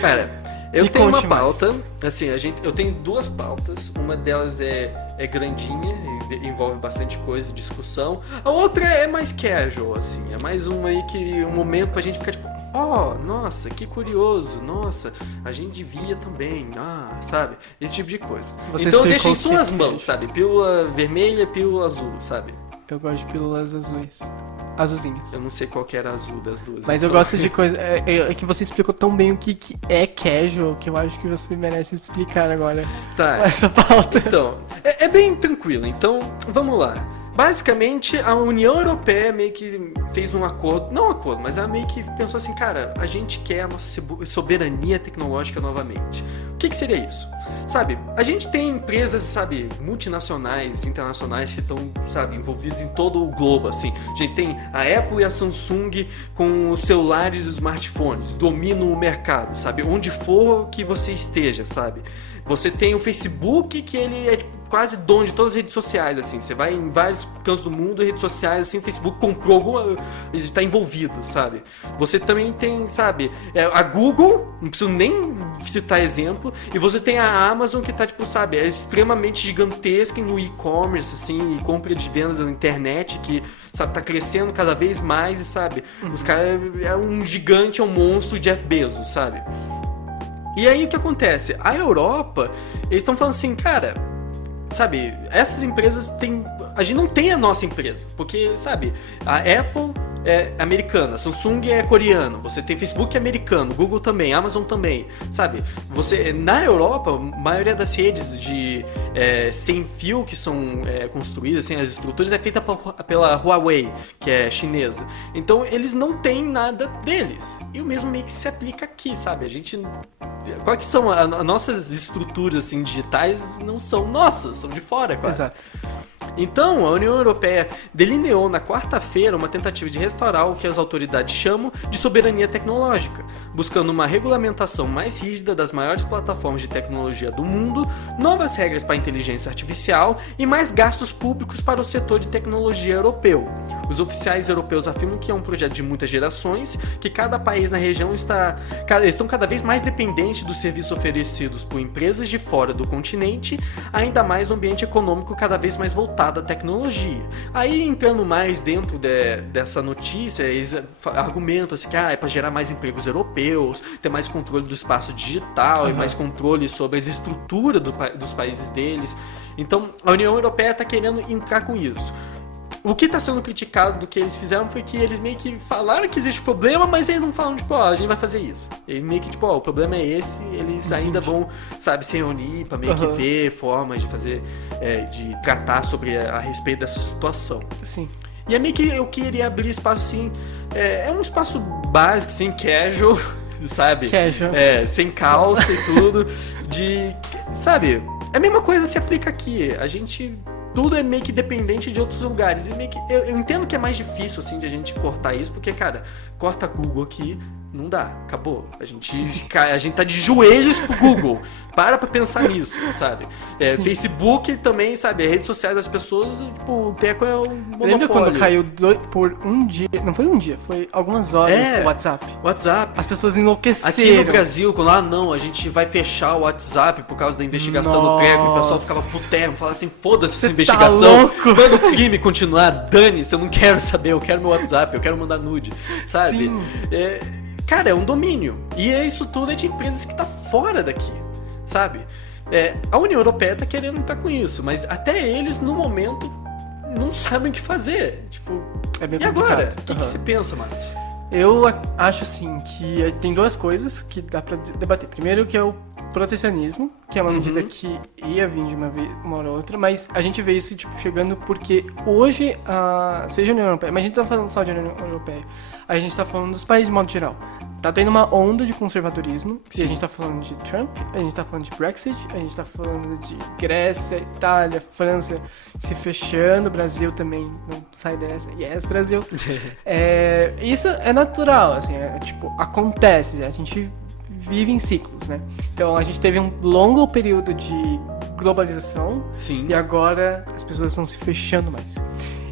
Cara, eu tenho uma conte pauta, mais. assim, eu tenho duas pautas, uma delas é grandinha, envolve bastante coisa, discussão, a outra é mais casual, assim, é mais uma aí que um momento pra gente ficar tipo, nossa, que curioso, nossa, a gente devia também, sabe, esse tipo de coisa. Você Então eu deixo explicou em o que suas que mãos, é. sabe, pílula vermelha, pílula azul, sabe. Eu gosto de pílulas azuis. Azulzinhas. Eu não sei qual que era a azul das duas. Mas eu então- gosto de coisa. É que você explicou tão bem o que é casual que eu acho que você merece explicar agora. Tá. Essa pauta. Então, é bem tranquilo. Então, vamos lá. Basicamente, a União Europeia meio que fez um acordo, não um acordo, mas ela meio que pensou assim, cara, a gente quer a nossa soberania tecnológica novamente. O que seria isso? Sabe, a gente tem empresas, sabe, multinacionais, internacionais que estão, sabe, envolvidas em todo o globo, assim. A gente tem a Apple e a Samsung com os celulares e os smartphones, dominam o mercado, sabe, onde for que você esteja, sabe. Você tem o Facebook, que ele é quase dono de todas as redes sociais, assim. Você vai em vários cantos do mundo, redes sociais, assim, o Facebook comprou alguma... Ele está envolvido, sabe? Você também tem, sabe, a Google, não preciso nem citar exemplo, e você tem a Amazon que tá, tipo, sabe, é extremamente gigantesca no e-commerce, assim, e compra de vendas na internet, que, sabe, tá crescendo cada vez mais, e, sabe, os caras é um gigante, é um monstro, Jeff Bezos, sabe? E aí o que acontece? A Europa, eles estão falando assim, cara, sabe, essas empresas têm... A gente não tem a nossa empresa, porque, sabe, a Apple é americana, Samsung é coreana, você tem Facebook americano, Google também, Amazon também, sabe? Você, na Europa, a maioria das redes de sem fio que são construídas, assim, as estruturas, é feita pela Huawei, que é chinesa. Então, eles não têm nada deles. E o mesmo meio que se aplica aqui, sabe? A gente... Qual que são as nossas estruturas, assim, digitais não são nossas, são de fora, quase. Exato. Então, a União Europeia delineou na quarta-feira uma tentativa de restaurar o que as autoridades chamam de soberania tecnológica, buscando uma regulamentação mais rígida das maiores plataformas de tecnologia do mundo, novas regras para a inteligência artificial e mais gastos públicos para o setor de tecnologia europeu. Os oficiais europeus afirmam que é um projeto de muitas gerações, que cada país na região estão cada vez mais dependentes dos serviços oferecidos por empresas de fora do continente, ainda mais no ambiente econômico cada vez mais voltado à tecnologia. Aí, entrando mais dentro dessa notícia, eles argumentam assim que é para gerar mais empregos europeus, ter mais controle do espaço digital e mais controle sobre as estruturas dos países deles. Então, a União Europeia está querendo entrar com isso. O que está sendo criticado do que eles fizeram foi que eles meio que falaram que existe problema, mas eles não falam, tipo, a gente vai fazer isso. Eles meio que, tipo, o problema é esse, eles ainda vão, sabe, se reunir para meio que ver formas de fazer, de tratar a respeito dessa situação. Sim. E é meio que eu queria abrir espaço, assim, é um espaço básico, assim, casual, sabe? Casual. Sem calça e tudo, sabe, a mesma coisa se aplica aqui, a gente... Tudo é meio que dependente de outros lugares. E meio que eu entendo que é mais difícil, assim, de a gente cortar isso, porque, cara, corta Google aqui, não dá, acabou. A gente tá de joelhos pro Google. Para pra pensar nisso, sabe? Facebook também, sabe? As redes sociais das pessoas, tipo, o Teco é um monopólio. Lembra quando caiu por um dia? Não foi um dia, foi algumas horas o WhatsApp. WhatsApp. As pessoas enlouqueceram. Aqui no Brasil, quando não, a gente vai fechar o WhatsApp por causa da investigação do Teco, e o pessoal ficava puterno, falava assim, foda-se essa investigação. Louco. Quando o crime continuar, dane-se, eu não quero saber, eu quero meu WhatsApp, eu quero mandar nude, sabe? Sim. Cara, é um domínio. E isso tudo é de empresas que tá fora daqui, sabe? A União Europeia tá querendo entrar com isso, mas até eles, no momento, não sabem o que fazer. Tipo, É bem e agora? complicado. O que se pensa, Marcos? Eu acho, assim, que tem duas coisas que dá pra debater. Primeiro, que é o protecionismo, que é uma medida que ia vir de uma hora ou outra, mas a gente vê isso, tipo, chegando porque hoje, seja a União Europeia, mas a gente tá falando só de União Europeia, a gente tá falando dos países de modo geral. Tá tendo uma onda de conservadorismo, e a gente tá falando de Trump, a gente tá falando de Brexit, a gente tá falando de Grécia, Itália, França se fechando, Brasil também não sai dessa, yes, Brasil. Isso é natural, assim, tipo, acontece, a gente vive em ciclos, né? Então a gente teve um longo período de globalização. Sim. E agora as pessoas estão se fechando mais.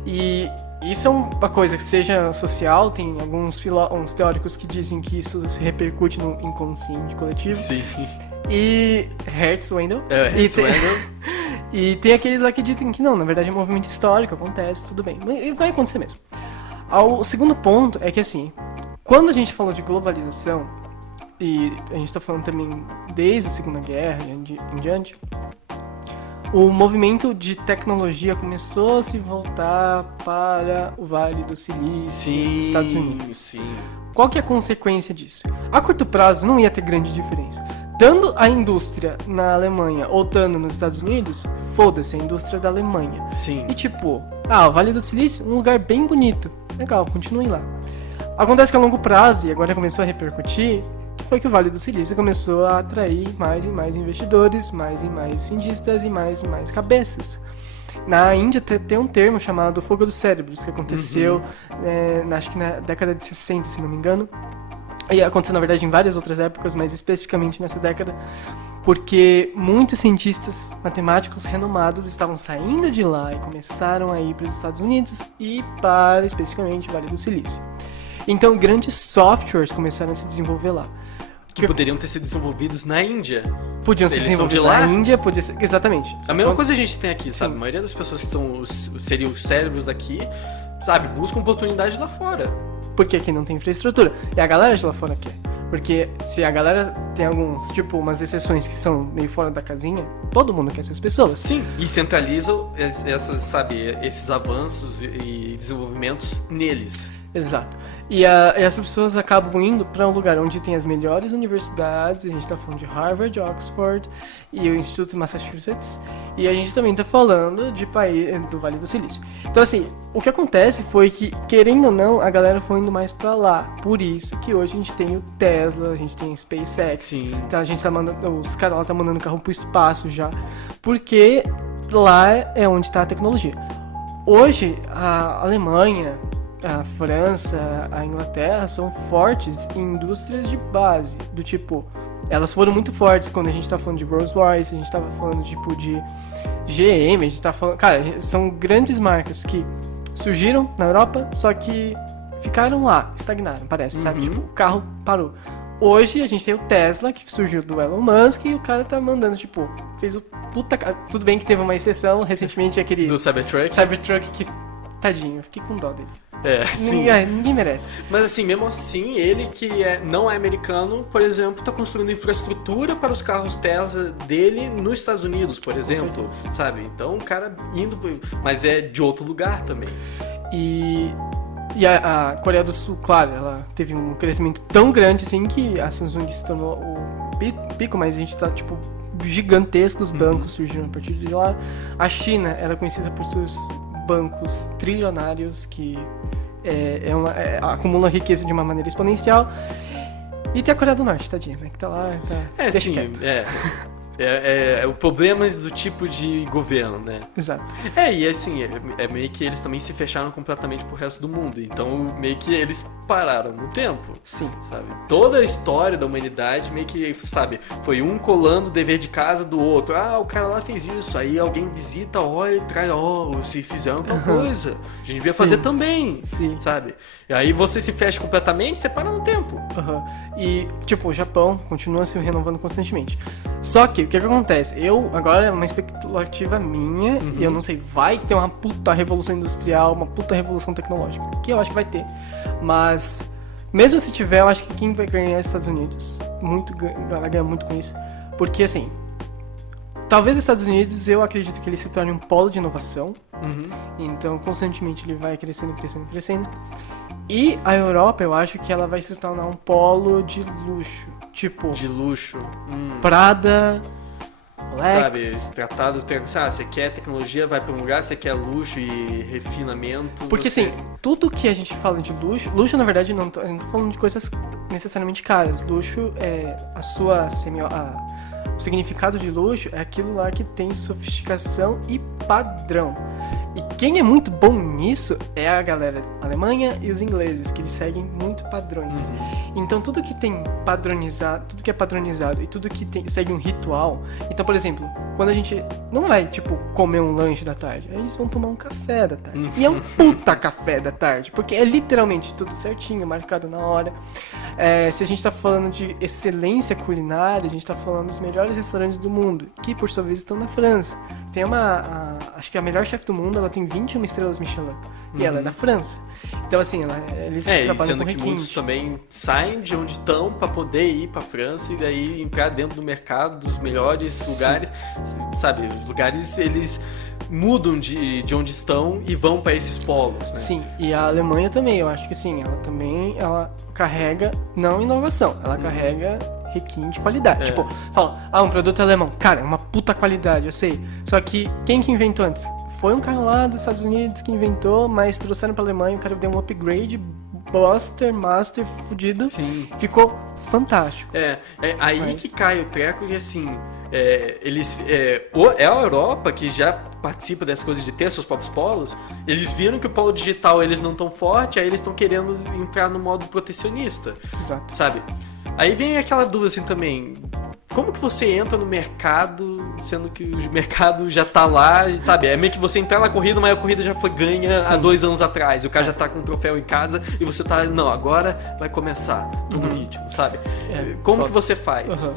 E isso é uma coisa que seja social, tem alguns uns teóricos que dizem que isso se repercute no inconsciente coletivo. Sim. E Hertz Wendell. E tem aqueles lá que dizem que não, na verdade é um movimento histórico, acontece, tudo bem. E vai acontecer mesmo. O segundo ponto é que assim, quando a gente falou de globalização, e a gente tá falando também desde a Segunda Guerra em diante, o movimento de tecnologia começou a se voltar para o Vale do Silício dos Estados Unidos. Sim. Qual que é a consequência disso? A curto prazo não ia ter grande diferença. Dando a indústria na Alemanha ou dando nos Estados Unidos, foda-se, a indústria da Alemanha. Sim. E tipo, o Vale do Silício, um lugar bem bonito. Legal, continuem lá. Acontece que a longo prazo, e agora começou a repercutir, foi que o Vale do Silício começou a atrair mais e mais investidores, mais e mais cientistas e mais cabeças. Na Índia tem um termo chamado fogo dos cérebros, que aconteceu, acho que na década de 60, se não me engano. E aconteceu, na verdade, em várias outras épocas, mas especificamente nessa década, porque muitos cientistas matemáticos renomados estavam saindo de lá e começaram a ir para os Estados Unidos e para, especificamente, o Vale do Silício. Então, grandes softwares começaram a se desenvolver lá. Que poderiam ter sido desenvolvidos na Índia. Podiam ser desenvolvidos na Índia, podia ser... Exatamente. A mesma coisa a gente tem aqui, sabe? A maioria das pessoas que seriam os cérebros daqui, sabe? Buscam oportunidade lá fora. Porque aqui não tem infraestrutura. E a galera de lá fora quer. Porque se a galera tem alguns, tipo, umas exceções que são meio fora da casinha, todo mundo quer essas pessoas. Sim, e centralizam esses avanços e desenvolvimentos neles. Exato. E essas pessoas acabam indo para um lugar onde tem as melhores universidades. A gente está falando de Harvard, Oxford e o Instituto de Massachusetts. E a gente também está falando de do Vale do Silício. Então, assim, o que acontece foi que, querendo ou não, a galera foi indo mais para lá. Por isso que hoje a gente tem o Tesla, a gente tem a SpaceX. Sim. Então a gente tá mandando, os caras lá estão mandando carro pro espaço já. Porque lá é onde está a tecnologia. Hoje, a Alemanha, a França, a Inglaterra são fortes em indústrias de base, do tipo, elas foram muito fortes quando a gente tá falando de Rolls-Royce, a gente tava falando tipo de GM, a gente tá falando, cara, são grandes marcas que surgiram na Europa, só que ficaram lá, estagnaram, parece, sabe? Tipo, o carro parou. Hoje a gente tem o Tesla, que surgiu do Elon Musk, e o cara tá mandando, tipo, fez o puta... Tudo bem que teve uma exceção, recentemente aquele... Do Cybertruck, que... Tadinho, fiquei com dó dele. Sim. Ninguém merece. Mas assim, mesmo assim, ele que não é americano, por exemplo, tá construindo infraestrutura para os carros Tesla dele nos Estados Unidos, por exemplo, sabe? Então o cara mas é de outro lugar também. E a Coreia do Sul, claro, ela teve um crescimento tão grande assim que a Samsung se tornou o pico, mas a gente tá, tipo, gigantescos bancos surgiram a partir de lá. A China era conhecida por seus bancos trilionários que acumulam riqueza de uma maneira exponencial. E tem a Coreia do Norte, tadinha, né? Que tá lá, deixa sim, quieto. o problema do tipo de governo, né? Exato. E assim, é meio que eles também se fecharam completamente pro resto do mundo. Então, meio que eles pararam no tempo. Sim. Sabe? Toda a história da humanidade meio que, sabe, foi um colando o dever de casa do outro. O cara lá fez isso. Aí alguém visita, olha e traz, se fizeram tal coisa. A gente devia fazer também. Sim. Sabe? E aí você se fecha completamente, você para no tempo. E, tipo, o Japão continua se renovando constantemente. Só que, o que acontece? Agora é uma expectativa minha, e eu não sei, vai ter uma puta revolução industrial, uma puta revolução tecnológica, que eu acho que vai ter. Mas, mesmo se tiver, eu acho que quem vai ganhar é os Estados Unidos. Vai ganhar muito com isso. Porque, assim, talvez os Estados Unidos, eu acredito que ele se torne um polo de inovação. Então, constantemente ele vai crescendo. E a Europa, eu acho que ela vai se tornar um polo de luxo. Tipo... De luxo. Prada, Lex. Sabe, tratado... você quer tecnologia, vai pra um lugar, você quer luxo e refinamento... Porque assim, tudo que a gente fala de luxo... Luxo, na verdade, eu não tô falando de coisas necessariamente caras. Luxo é o significado de luxo é aquilo lá que tem sofisticação e padrão. E quem é muito bom nisso é a galera Alemanha e os ingleses, que eles seguem muito padrões. Então tudo que tem padronizado, tudo que é padronizado e tudo que segue um ritual. Então, por exemplo, quando a gente não vai, tipo, comer um lanche da tarde, eles vão tomar um café da tarde. E é um puta café da tarde, porque é literalmente tudo certinho, marcado na hora. Se a gente tá falando de excelência culinária, a gente tá falando dos melhores restaurantes do mundo, que por sua vez estão na França. Tem acho que a melhor chefe do mundo, ela tem 21 estrelas Michelin. E ela é da França. Então, assim, eles trabalham sendo com que requinte. muitos também saem de onde estão pra poder ir pra França e daí entrar dentro do mercado dos melhores lugares. Sabe, os lugares, eles mudam de onde estão e vão pra esses polos, né? Sim, e a Alemanha também, eu acho que sim, ela carrega, não inovação, ela carrega requinte qualidade. Tipo, fala, um produto alemão, cara, é uma puta qualidade, eu sei. Só que quem que inventou antes? Foi um cara lá dos Estados Unidos que inventou, mas trouxeram pra Alemanha, o cara deu um upgrade, Master, fudido. Sim. Ficou fantástico. Aí que cai o treco e assim, é a Europa que já participa dessas coisas de ter seus próprios polos, eles viram que o polo digital eles não tão forte, aí eles estão querendo entrar no modo protecionista. Exato. Sabe? Aí vem aquela dúvida assim também, como que você entra no mercado, sendo que o mercado já tá lá, sabe? É meio que você entrar na corrida, mas a corrida já foi ganha há 2 anos atrás. O cara já tá com um troféu em casa e você tá, não, agora vai começar. Tô no ritmo, sabe? Como que você faz?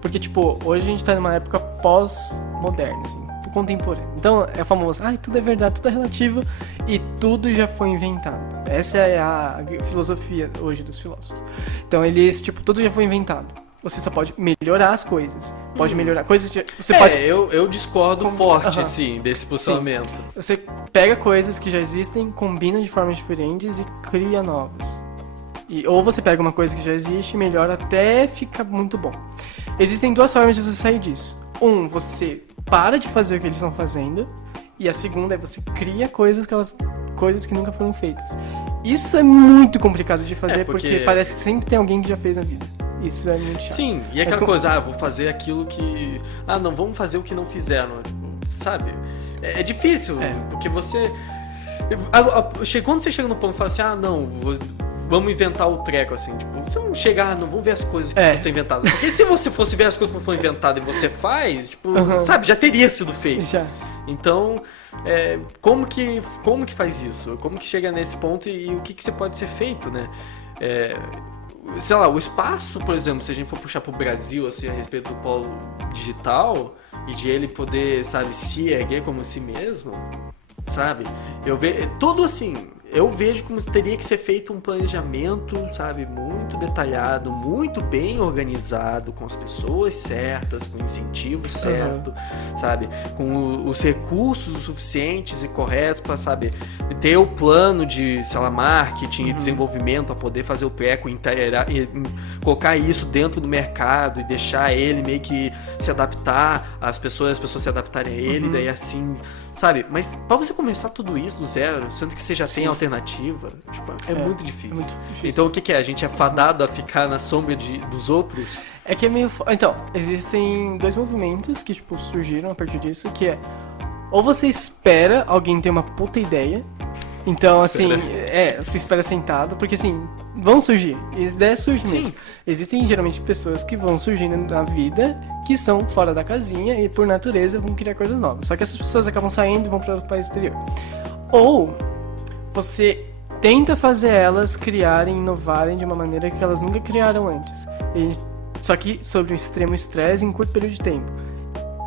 Porque, tipo, hoje a gente tá numa época pós-moderna, assim, contemporânea. Então, é famoso, tudo é verdade, tudo é relativo e tudo já foi inventado. Essa é a filosofia hoje dos filósofos. Então, eles, tipo, tudo já foi inventado. Você só pode melhorar as coisas. Pode melhorar coisas que você pode... eu discordo forte, sim, desse posicionamento. Sim. Você pega coisas que já existem, combina de formas diferentes e cria novas. Ou você pega uma coisa que já existe e melhora até ficar muito bom. Existem 2 formas de você sair disso. Você para de fazer o que eles estão fazendo. E a segunda é você cria coisas que nunca foram feitas. Isso é muito complicado de fazer porque parece que sempre tem alguém que já fez na vida. Isso é muito chato. Sim, e aquela coisa, vou fazer aquilo que... não, vamos fazer o que não fizeram. Tipo, sabe? É difícil, porque você... Quando você chega no ponto e fala assim, não, vamos inventar o treco, assim, tipo, você não chegar, não, vamos ver as coisas que precisam ser inventadas. Porque se você fosse ver as coisas que foram inventadas e você faz, tipo, sabe, já teria sido feito. Já. Então, como que faz isso? Como que chega nesse ponto e o que você pode ser feito, né? Sei lá, o espaço, por exemplo, se a gente for puxar pro Brasil, assim, a respeito do polo digital e de ele poder, sabe, se erguer como si mesmo, sabe? Tudo assim, eu vejo como teria que ser feito um planejamento, sabe, muito detalhado, muito bem organizado, com as pessoas certas, com o incentivo certo, sabe, com os recursos suficientes e corretos para, sabe, ter o plano de, sei lá, marketing e desenvolvimento para poder fazer o treco e colocar isso dentro do mercado e deixar ele meio que se adaptar, as pessoas se adaptarem a ele, daí assim, sabe? Mas pra você começar tudo isso do zero, sendo que você já tem alternativa, tipo, é muito difícil. Muito difícil. Então o que é? A gente é fadado a ficar na sombra dos outros? É que é meio... Então, existem 2 movimentos que, tipo, surgiram a partir disso, que é... Ou você espera alguém ter uma puta ideia. Então, assim, você espera sentado, porque assim, vão surgir, as ideias surgem mesmo. Existem geralmente pessoas que vão surgindo na vida, que são fora da casinha e por natureza vão criar coisas novas. Só que essas pessoas acabam saindo e vão para o país exterior. Ou você tenta fazer elas criarem, inovarem de uma maneira que elas nunca criaram antes. Só que sobre um extremo estresse em curto período de tempo.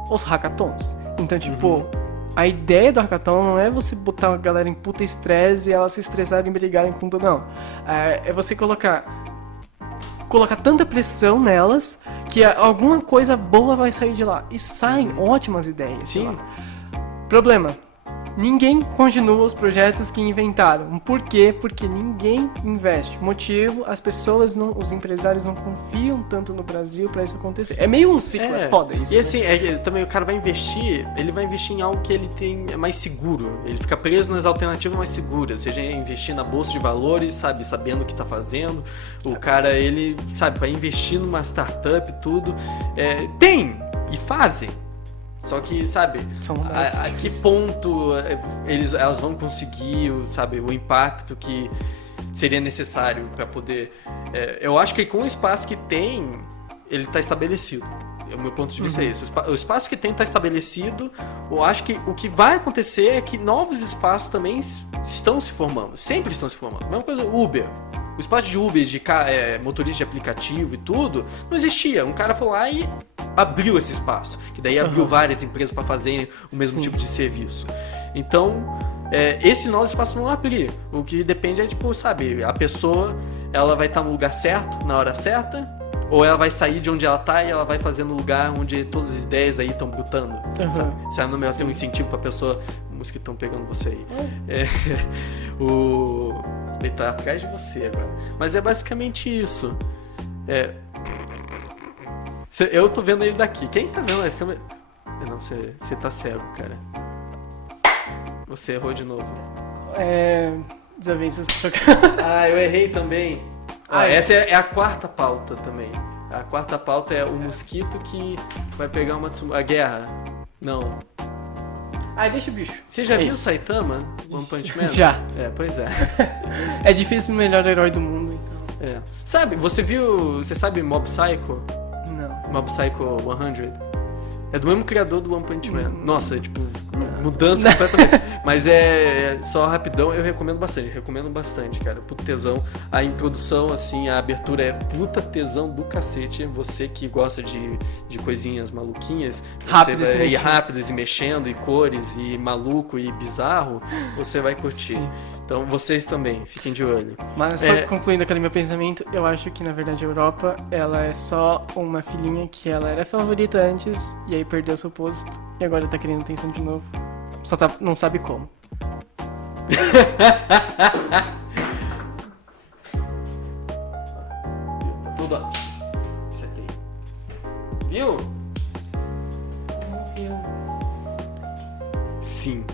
Os hackathons. Então, tipo... A ideia do hackathon não é você botar a galera em puta estresse e elas se estressarem e brigarem com tudo, não. É você colocar tanta pressão nelas que alguma coisa boa vai sair de lá. E saem ótimas ideias. Sim. Problema. Ninguém continua os projetos que inventaram. Por quê? Porque ninguém investe. Motivo, as pessoas os empresários não confiam tanto no Brasil pra isso acontecer. É meio um ciclo, é foda isso. E assim, também o cara vai investir, ele vai investir em algo que ele tem mais seguro. Ele fica preso nas alternativas mais seguras. Seja investir na bolsa de valores, sabe, sabendo o que tá fazendo. O cara, ele, sabe, vai investir numa startup e tudo. Tem, e fazem. Só que, sabe, São mais a que difíceis. ponto elas vão conseguir, sabe, o impacto que seria necessário para poder... eu acho que com o espaço que tem, ele tá estabelecido. O meu ponto de vista é esse. O espaço que tem está estabelecido. Eu acho que o que vai acontecer é que novos espaços também estão se formando. Sempre estão se formando. Mesma coisa, Uber. O espaço de Uber, de motorista de aplicativo e tudo, não existia. Um cara foi lá e abriu esse espaço. Que daí abriu várias empresas para fazerem o mesmo tipo de serviço. Então, esse novo espaço não abrir. O que depende é, tipo, sabe, a pessoa ela vai estar no lugar certo, na hora certa, ou ela vai sair de onde ela tá e ela vai fazer no lugar onde todas as ideias aí estão brotando, sabe? Se ela não tem um incentivo pra pessoa... Os mosquitos estão pegando você aí. Ele tá atrás de você agora. Mas é basicamente isso. Eu tô vendo ele daqui. Quem tá vendo a câmera? Não, você tá cego, cara. Você errou de novo. Desavenças. Eu errei também. Essa é a quarta pauta também. A quarta pauta é o mosquito que vai pegar a guerra. Não. Deixa o bicho. Você já viu Saitama? One Punch Man? Já. Pois é. É difícil o melhor herói do mundo, então. Sabe, você sabe Mob Psycho? Não. Mob Psycho 100? É do mesmo criador do One Punch Man. Nossa, mudança completamente. Mas só rapidão, eu recomendo bastante, cara. Puta tesão. A introdução, assim, a abertura é puta tesão do cacete. Você que gosta de coisinhas maluquinhas, rápidas e mexendo, e cores, e maluco, e bizarro, você vai curtir. Sim. Então, vocês também, fiquem de olho. Mas só concluindo aquele meu pensamento, eu acho que, na verdade, a Europa, ela é só uma filhinha que ela era favorita antes, e aí perdeu seu posto, e agora tá querendo atenção de novo. Só não sabe como. Tudo, ó. Isso aqui. Viu? Sim.